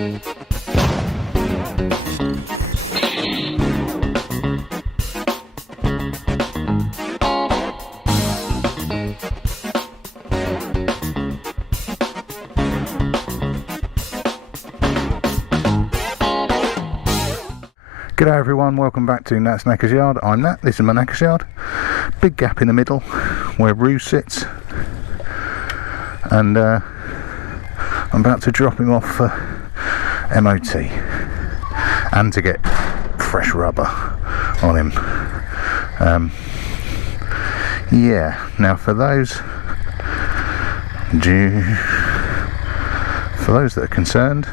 G'day everyone, welcome back to Nat's Knackers Yard. I'm Nat, this is my Knackers Yard. Big gap in the middle where Roo sits, and I'm about to drop him off for MOT and to get fresh rubber on him. Yeah, now for those that are concerned,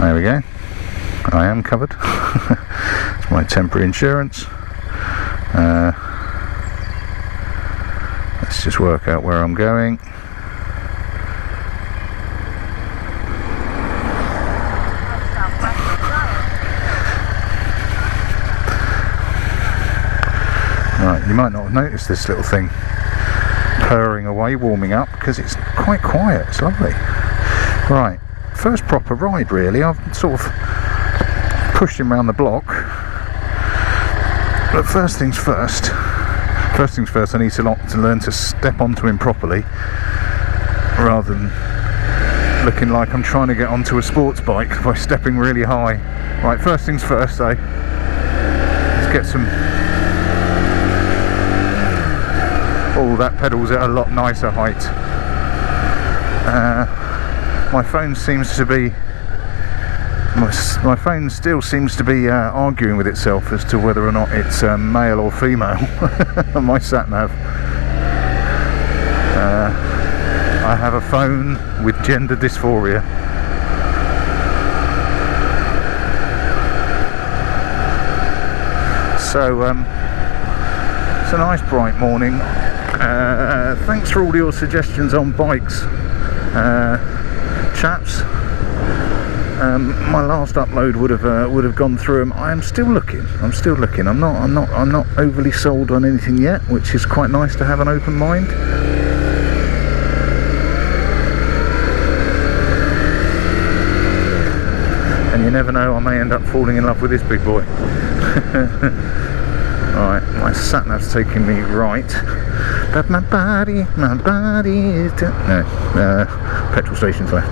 there we go. I am covered. It's my temporary insurance. Let's just work out where I'm going. Right, you might not have noticed this little thing purring away, warming up, because it's quite quiet. It's lovely. Right, first proper ride really. I've sort of pushed him around the block, but first things first, I need to learn to step onto him properly rather than looking like I'm trying to get onto a sports bike by stepping really high. Right, first things first though, let's get some. Oh, that pedal's at a lot nicer height. My phone still seems to be arguing with itself as to whether or not it's male or female on my sat nav. I have a phone with gender dysphoria. So it's a nice bright morning. Thanks for all your suggestions on bikes, chaps. My last upload would have gone through them. I'm still looking. I'm not overly sold on anything yet, which is quite nice to have an open mind. And you never know, I may end up falling in love with this big boy. Right, my sat nav's taking me right, but my body is no petrol station's left.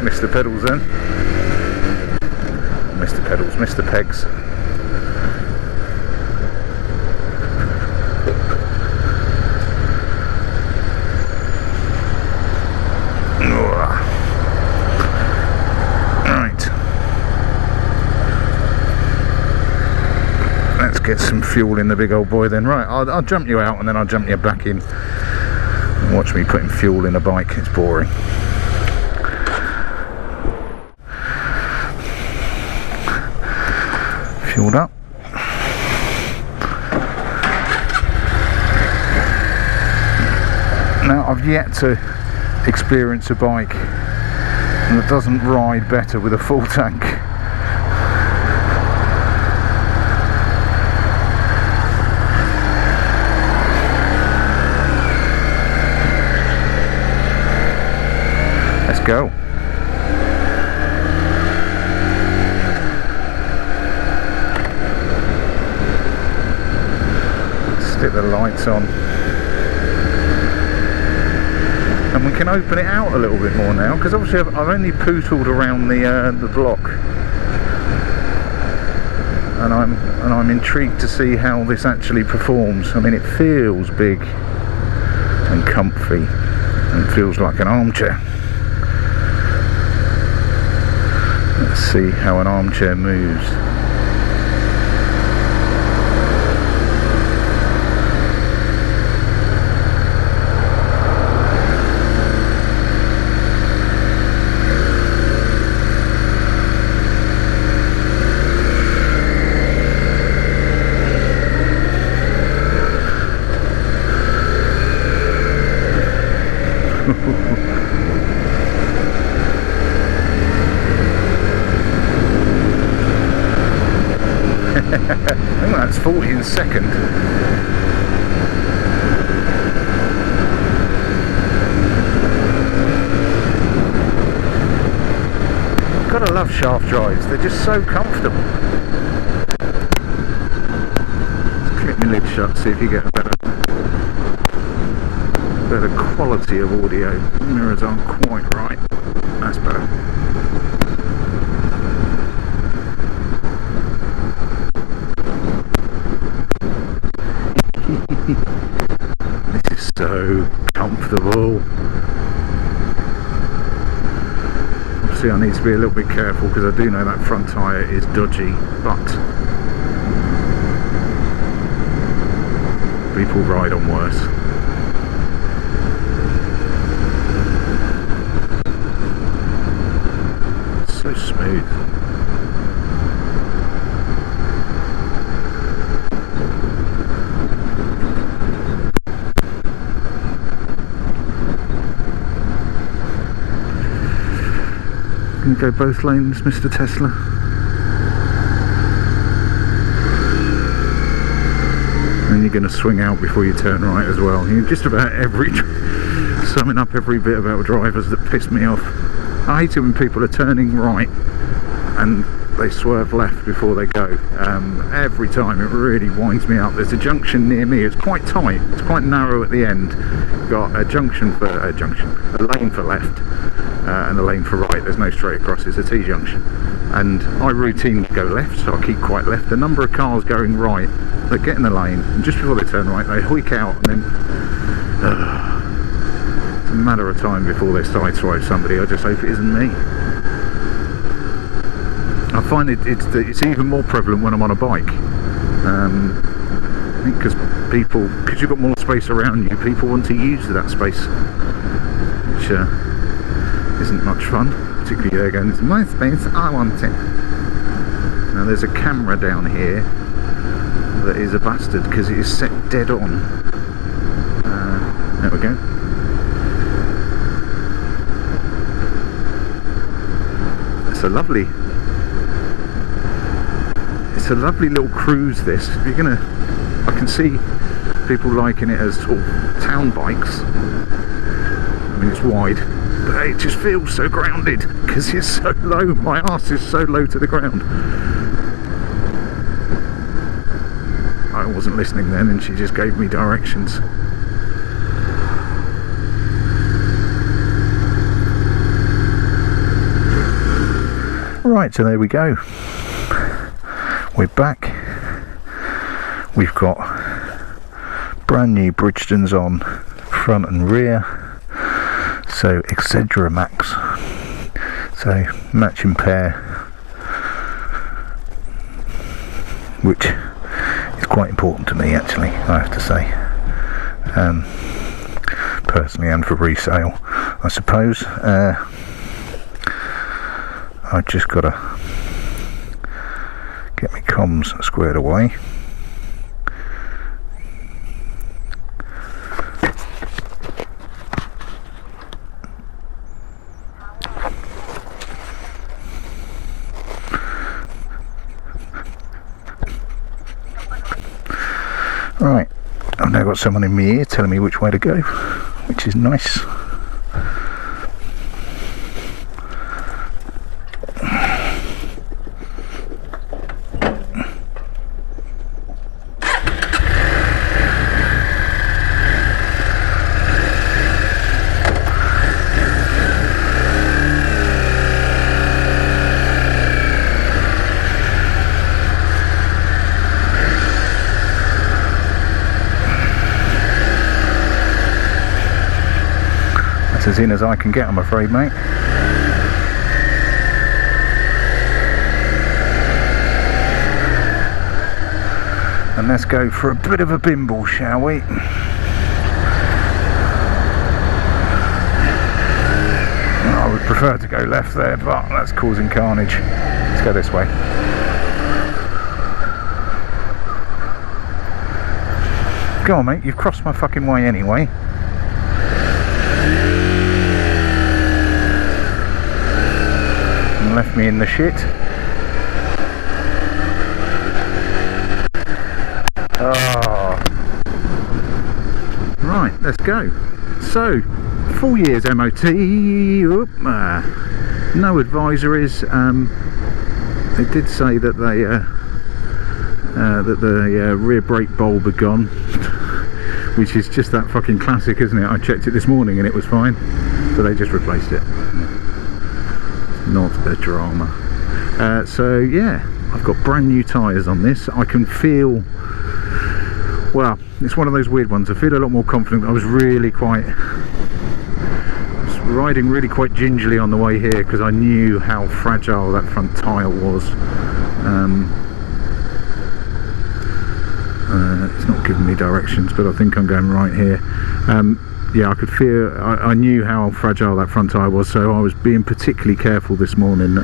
Mr. Pedals then. Mr. Pedals, Mr. Pegs. Right. Let's get some fuel in the big old boy then. Right, I'll jump you out and then I'll jump you back in. Watch me putting fuel in a bike, it's boring. Fueled up. Now I've yet to experience a bike that doesn't ride better with a full tank. Let's go. Stick the lights on, and we can open it out a little bit more now, because obviously I've only pootled around the block, and I'm intrigued to see how this actually performs. I mean, it feels big and comfy and feels like an armchair. Let's see how an armchair moves. I think that's 40 in a second. love shaft drives, they're just so comfortable. Let's click my lid shut, see if you get a better quality of audio. Mirrors aren't quite right. That's better. This is so comfortable. Obviously I need to be a little bit careful because I do know that front tyre is dodgy, but people ride on worse. So smooth. Can you go both lanes, Mr. Tesla? And you're going to swing out before you turn right as well. You just about summing up every bit about drivers that piss me off. I hate it when people are turning right and they swerve left before they go. Every time, it really winds me up. There's a junction near me. It's quite tight. It's quite narrow at the end. Got a lane for left and a lane for right. There's no straight across. It's a T-junction, and I routinely go left, so I keep quite left. The number of cars going right that get in the lane, and just before they turn right, they hoik out, and then it's a matter of time before they sideswipe somebody. I just hope it isn't me. I find it's even more prevalent when I'm on a bike. I think because you've got more space around you, people want to use that space, which isn't much fun. Particularly they're going, it's my space, I want it. Now there's a camera down here that is a bastard because it is set dead on. There we go. It's a lovely little cruise, this. If you're I can see people liking it as sort of town bikes. I mean, it's wide, but it just feels so grounded because it's so low. My arse is so low to the ground. I wasn't listening then, and she just gave me directions. Right, so there we go. We're back. We've got brand new Bridgestones on front and rear, so Excedra Max, so matching pair, which is quite important to me actually, I have to say, personally, and for resale I suppose. I've just got to get my comms squared away. Right, I've now got someone in my ear telling me which way to go, which is nice. As in as I can get, I'm afraid, mate. And let's go for a bit of a bimble, shall we? I would prefer to go left there, but that's causing carnage. Let's go this way. Go on, mate, you've crossed my fucking way anyway. Left me in the shit. Oh. Right, let's go. So, 4 years MOT. No advisories. They did say that the rear brake bulb had gone, which is just that fucking classic, isn't it? I checked it this morning and it was fine, so they just replaced it. Not a drama. So yeah, I've got brand new tyres on this. I can feel, well, it's one of those weird ones. I feel a lot more confident. I was riding really quite gingerly on the way here because I knew how fragile that front tyre was. It's not giving me directions, but I think I'm going right here. Yeah, I could feel, I knew how fragile that front tyre was, so I was being particularly careful this morning.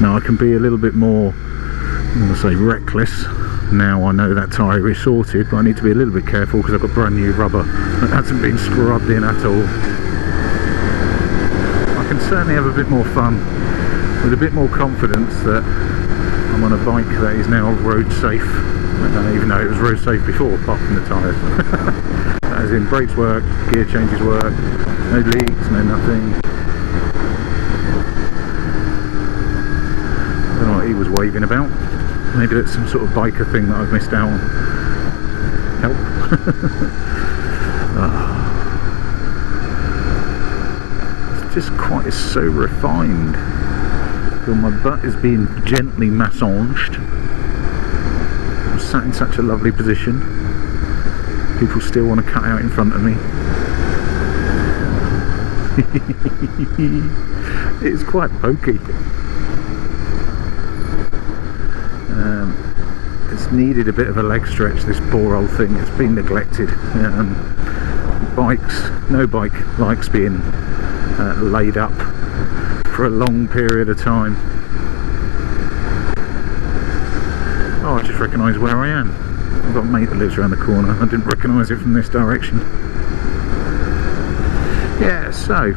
Now I can be a little bit more, I want to say reckless. Now I know that tyre is sorted, but I need to be a little bit careful because I've got brand new rubber that hasn't been scrubbed in at all. I can certainly have a bit more fun with a bit more confidence that I'm on a bike that is now road safe, even though it was road safe before, apart from the tyres. As in, brakes work, gear changes work, no leaks, no nothing. I don't know what he was waving about. Maybe that's some sort of biker thing that I've missed out on. Help. It's just quite so refined. So my butt is being gently massaged. I'm sat in such a lovely position. People still want to cut out in front of me. It's quite pokey. It's needed a bit of a leg stretch, this poor old thing. It's been neglected. No bike likes being laid up for a long period of time. Oh, I just recognise where I am. I've got a mate that lives around the corner. I didn't recognise it from this direction. Yeah, so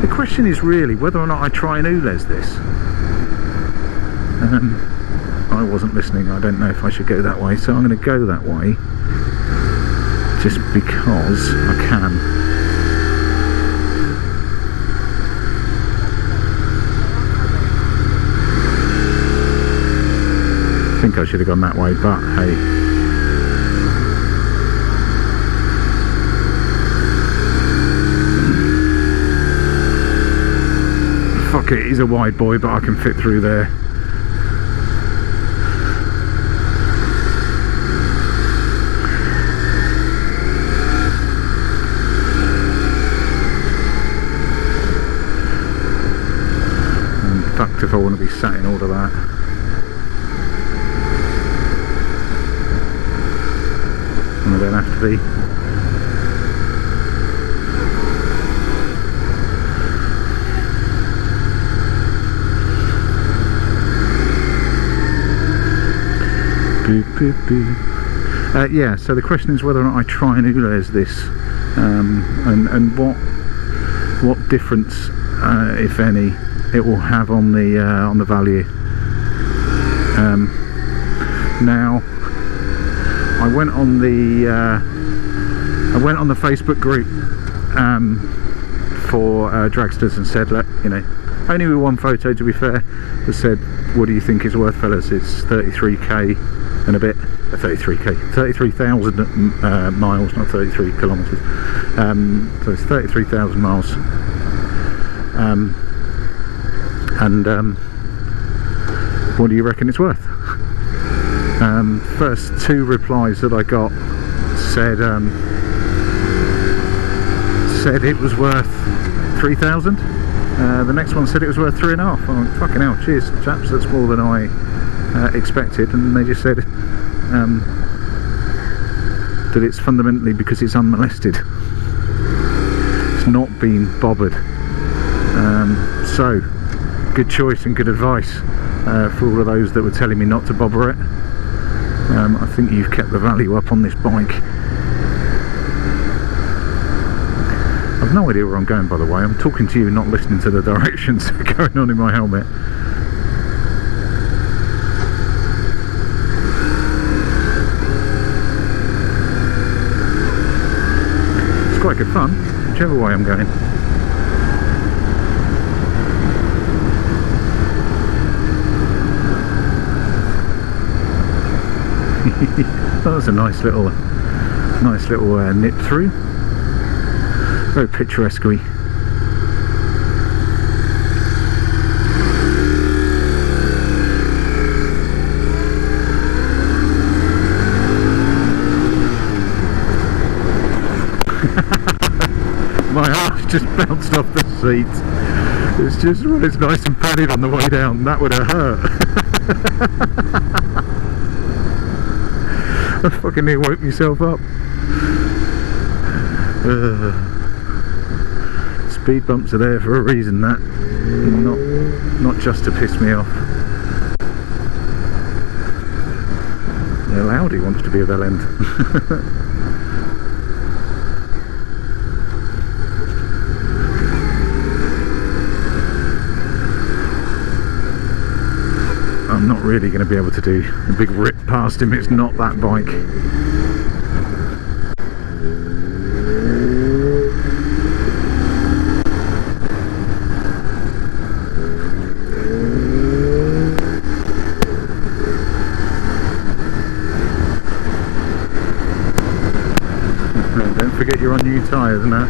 the question is really whether or not I try and Ules this. I wasn't listening. I don't know if I should go that way, so I'm going to go that way just because I can. I think I should have gone that way, but hey. Fuck it, he's a wide boy, but I can fit through there. And fucked if I want to be sat in all of that. And I don't have to be. Yeah, so the question is whether or not I try and Ules this, and what difference, if any, it will have on the value. Now, I went on the Facebook group for Dragsters and said, look, you know, only with one photo to be fair, that said, what do you think it's worth, fellas? It's 33k and a bit, 33,000 miles, not 33 kilometres. So it's 33,000 miles. What do you reckon it's worth? First two replies that I got said it was worth 3,000. The next one said it was worth 3.5. Oh, fucking hell, cheers chaps, that's more than I expected. And they just said that it's fundamentally because it's unmolested. It's not been bobbered. So, good choice and good advice for all of those that were telling me not to bobber it. I think you've kept the value up on this bike. I've no idea where I'm going, by the way. I'm talking to you, not listening to the directions going on in my helmet. It's quite good fun, whichever way I'm going. That was a nice little nip through. Very picturesque-y. My arse just bounced off the seat. It's just when it's nice and padded on the way down, that would have hurt. I fucking nearly woke myself up. Speed bumps are there for a reason, that. Not just to piss me off. The Audi wants to be a bell end. I'm not really going to be able to do a big rip past him, it's not that bike. Don't forget you're on new tyres and that.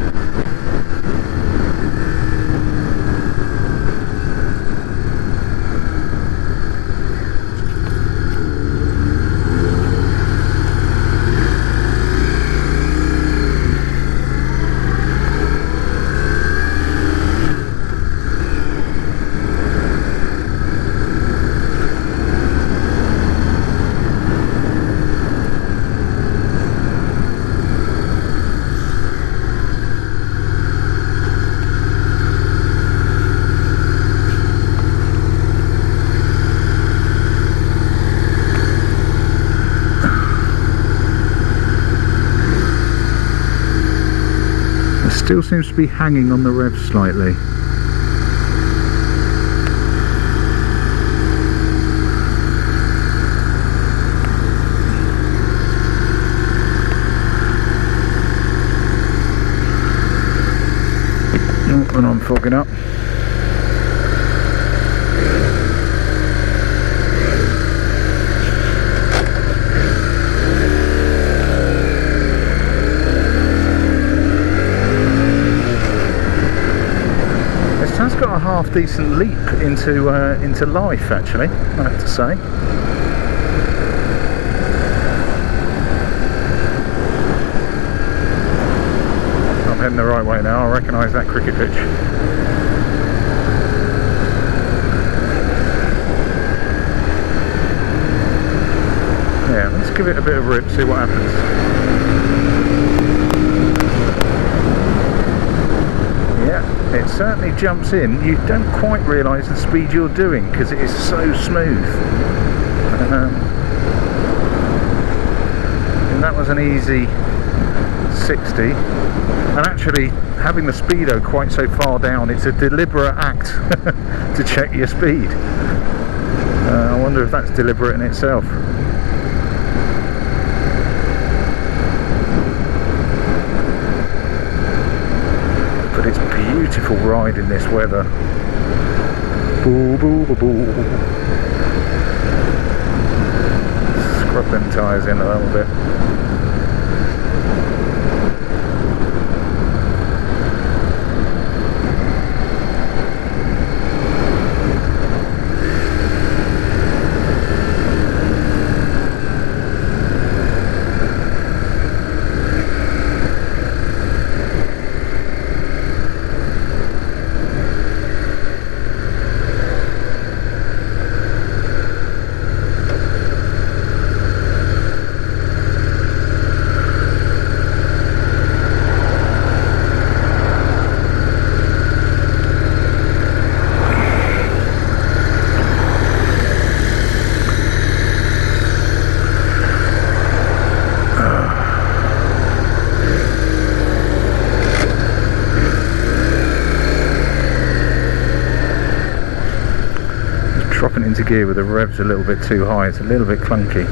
Still seems to be hanging on the rev slightly. And I'm fogging up. It's got a half decent leap into life, actually, I have to say. I'm heading the right way now. I recognise that cricket pitch. Yeah, let's give it a bit of a rip, see what happens. It certainly jumps in. You don't quite realise the speed you're doing because it is so smooth. And that was an easy 60. And actually, having the speedo quite so far down, it's a deliberate act to check your speed. I wonder if that's deliberate in itself. But it's a beautiful ride in this weather. Boo, boo, boo, boo. Scrub them tyres in a little bit. Dropping into gear with the revs a little bit too high, it's a little bit clunky.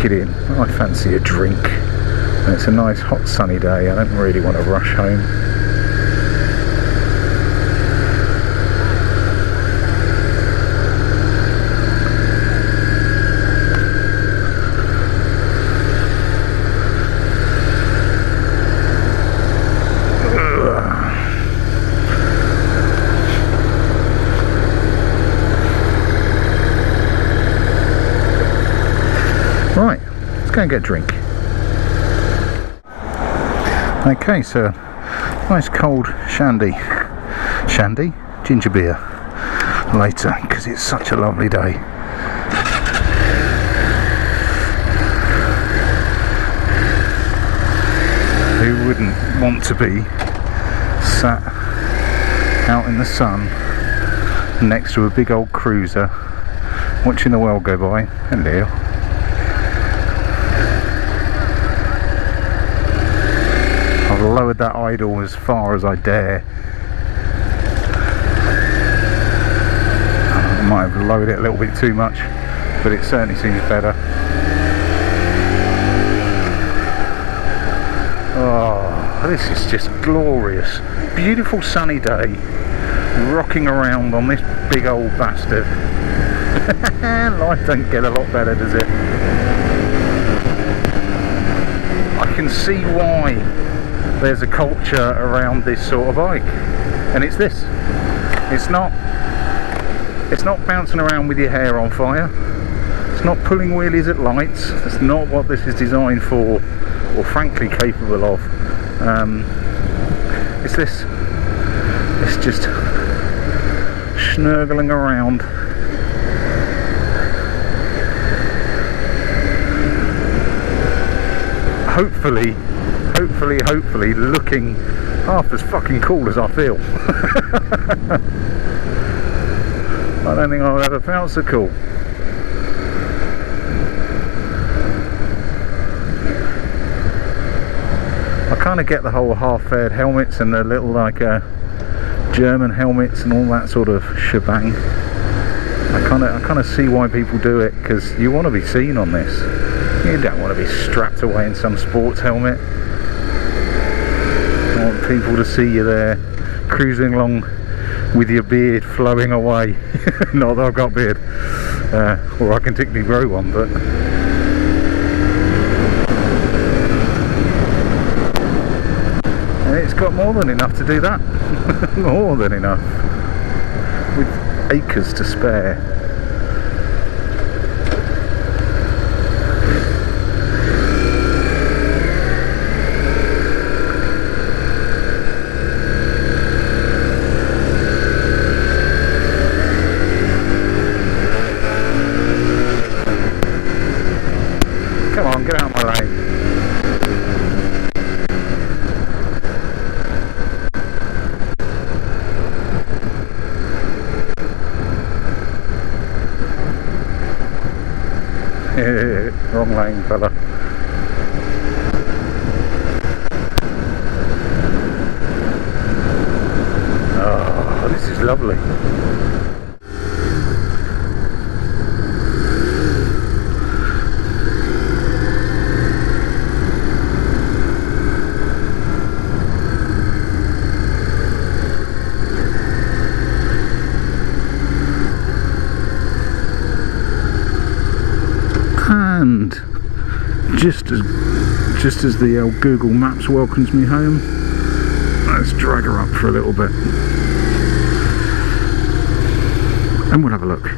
stick it in. I fancy a drink. And it's a nice hot sunny day. I don't really want to rush home. Right, let's go and get a drink. Okay, so nice cold shandy, ginger beer later, because it's such a lovely day. Who wouldn't want to be sat out in the sun next to a big old cruiser watching the world go by? Hello. I've lowered that idle as far as I dare. I might have lowered it a little bit too much, but it certainly seems better. Oh, this is just glorious. Beautiful sunny day, rocking around on this big old bastard. Life don't get a lot better, does it? I can see why there's a culture around this sort of bike, and it's this. It's not bouncing around with your hair on fire. It's not pulling wheelies at lights. That's not what this is designed for, or frankly capable of. It's this. It's just snurgling around. Hopefully looking half as fucking cool as I feel. I don't think I've ever felt so cool. I kind of get the whole half-faired helmets and the little like German helmets and all that sort of shebang. I kind of see why people do it, because you want to be seen on this. You don't want to be strapped away in some sports helmet. I want people to see you there cruising along with your beard flowing away. Not that I've got a beard, or I can technically grow one, but and it's got more than enough to do that. More than enough, with acres to spare. Come on, get out of my way. Wrong lane, fella. Oh, this is lovely. And just as the old Google Maps welcomes me home, let's drag her up for a little bit and we'll have a look.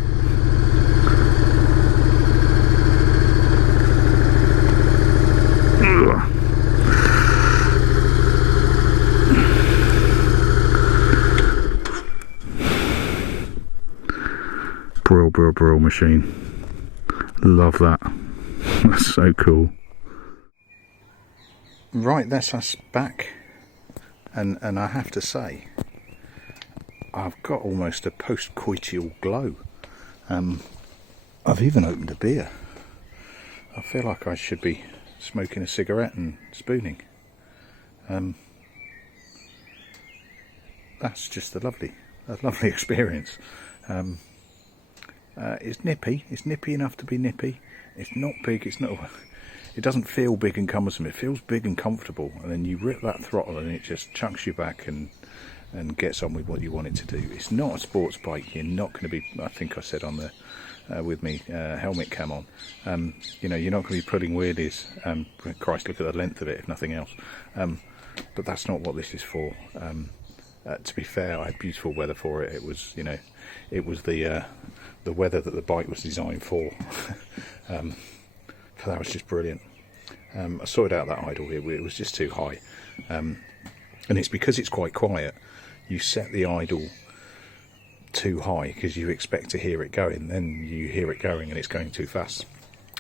Brill machine. Love that. That's so cool. Right, that's us back, and I have to say, I've got almost a post-coital glow. I've even opened a beer. I feel like I should be smoking a cigarette and spooning. That's just a lovely experience. It's nippy enough to be nippy. It's not big, it doesn't feel big and cumbersome, it feels big and comfortable, and then you rip that throttle and it just chucks you back and gets on with what you want it to do. It's not a sports bike. You're not going to be, I think I said on the with me helmet cam on, you know, you're not going to be putting wheelies. Christ, look at the length of it, if nothing else. But that's not what this is for. To be fair, I had beautiful weather for it. It was, you know, it was the weather that the bike was designed for. So that was just brilliant. I sorted out that idle here. It was just too high, and it's because it's quite quiet. You set the idle too high because you expect to hear it going, then you hear it going and it's going too fast.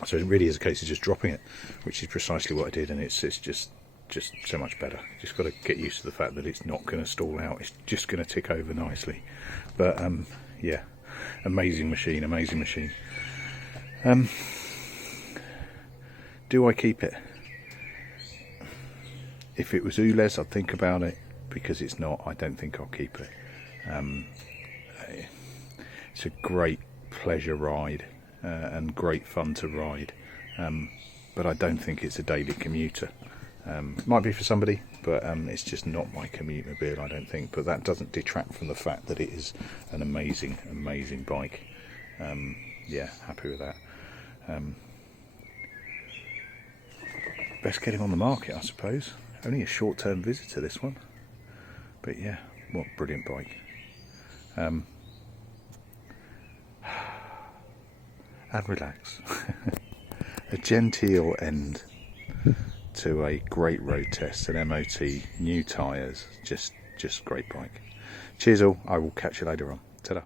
So it really is a case of just dropping it, which is precisely what I did, and it's just so much better. Just got to get used to the fact that it's not going to stall out. It's just going to tick over nicely. But yeah, amazing machine, amazing machine. Do I keep it? If it was Ules, I'd think about it. Because it's not, I don't think I'll keep it. It's a great pleasure ride and great fun to ride, but I don't think it's a daily commuter. Might be for somebody, but it's just not my commute mobile, I don't think. But that doesn't detract from the fact that it is an amazing, amazing bike. Yeah, happy with that. Best get him on the market, I suppose. Only a short-term visitor, this one. But yeah, what a brilliant bike. And relax. A genteel end to a great road test, an MOT, new tyres, just great bike. Cheers all, I will catch you later on. Ta-da.